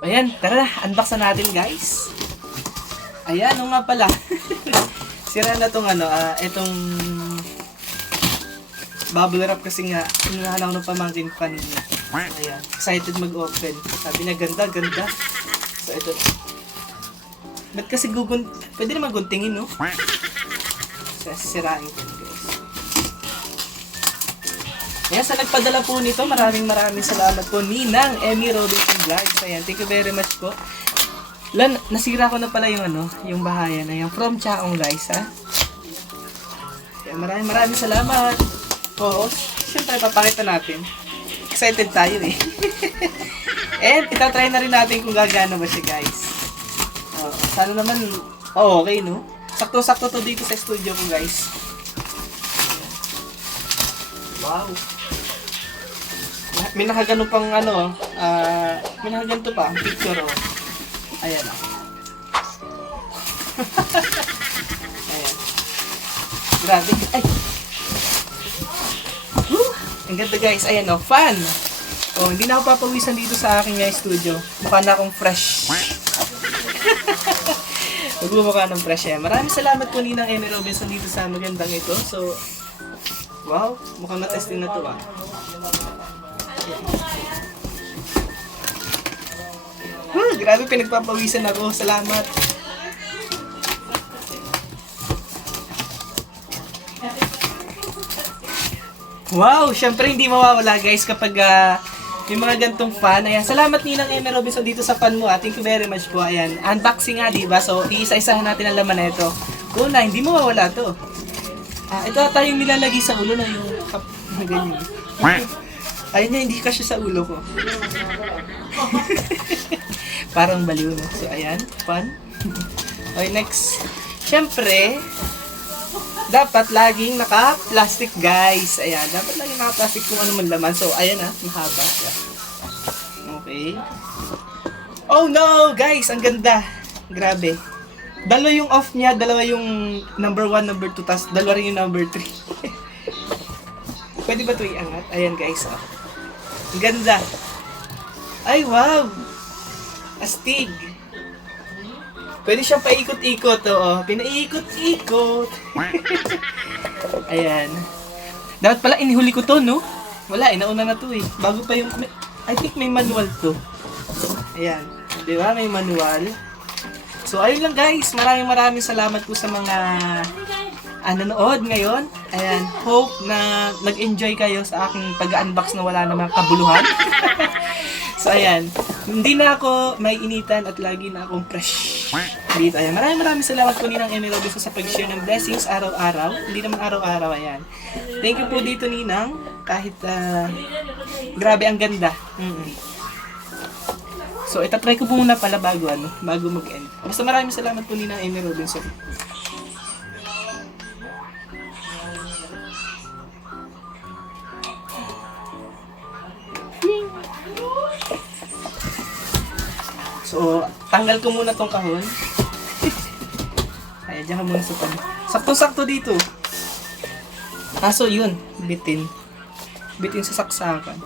Ayan, tara, unbox na natin guys. Ayan, nga pala. Sira na tong itong bubble wrap kasi nga, hinahanap ko ng pamangkin kanina. Ayan, excited mag-open. Sabi na ganda. So ito. Ba't kasi pwede naman guntingin, no? Sirain ko guys. Ayan, sa nagpadala po nito, maraming salamat po Ninang Emmy Robinson Vlogs. Ayan, thank you very much po. Nasira ko na pala yung bahayan. Ayan, from Chaong guys, ha. Ayan, maraming salamat. Oo, siyempre papakita natin. Excited tayo eh. And itatry na rin natin kung gagana ba siya guys. Sana naman, okay no? Sakto-sakto to dito sa studio ko guys. Wow. May nakagano pang may nakaganto pa, picture oh. Ayan oh. Ayan. Grabe. Ay! Woo! Ang ganda guys, ayan oh, fan! Oh, hindi na ako papawisan dito sa aking studio. Mukha na akong fresh. Magmumukha ng fresh eh. Maraming salamat po Ninang Emmy Robinson dito sa magandang ito. So, wow, mukhang na-testing na to ah. Grabe, pinagpapawisan ako. Salamat. Wow, syempre hindi mawawala guys kapag yung mga gantong fan. Ayan, salamat Ninang Emmy Robinson dito sa fan mo. Thank you very much po. Ayan, unboxing nga diba? So, iisa-isahan natin ang laman na ito. Una, hindi mawawala to. Ito ata yung nilalagay sa ulo na yung ganyan. Ayun na, hindi kasi sa ulo ko. Parang baliw no. So, ayan. Fun. Okay, next. Siyempre, dapat laging naka-plastic guys. Ayan, dapat laging naka-plastic kung ano man laman. So, ayan mahaba. Okay. Oh no, guys, ang ganda. Grabe. Dalawa yung off niya, dalawa yung number 1, number 2, tas dalawa rin yung number 3. Pwede ba ito iangat? Ayan guys, oh. Ang ganda. Ay, wow. Astig. Pwede siyang paikot-ikot, oh. Pinaikot-ikot. Ayan. Dapat pala inihuli ko to, no? Wala, nauna na to eh. Bago pa yung, I think may manual to. Ayan. Di ba? May manual. So, ayun lang guys. Maraming salamat po sa mga nanood ngayon. Ayan. Hope na nag-enjoy kayo sa aking pag-unbox na wala namang kabuluhan. So, ayan. Hindi na ako may initan at lagi na akong fresh dito. Ayan. Maraming salamat po Ninang Emmy Robinson sa pag-share ng blessings araw-araw. Hindi naman araw-araw. Ayan. Thank you po dito Ninang. Kahit grabe ang ganda. So, itatry ko po muna pala bago mag-end. Basta maraming salamat po Ninang Emmy Robinson. So, tanggal ko muna tong kahon. Ayan, dyan ka muna sa pan. Sakto-sakto dito. Kaso yun, bitin sa saksakan.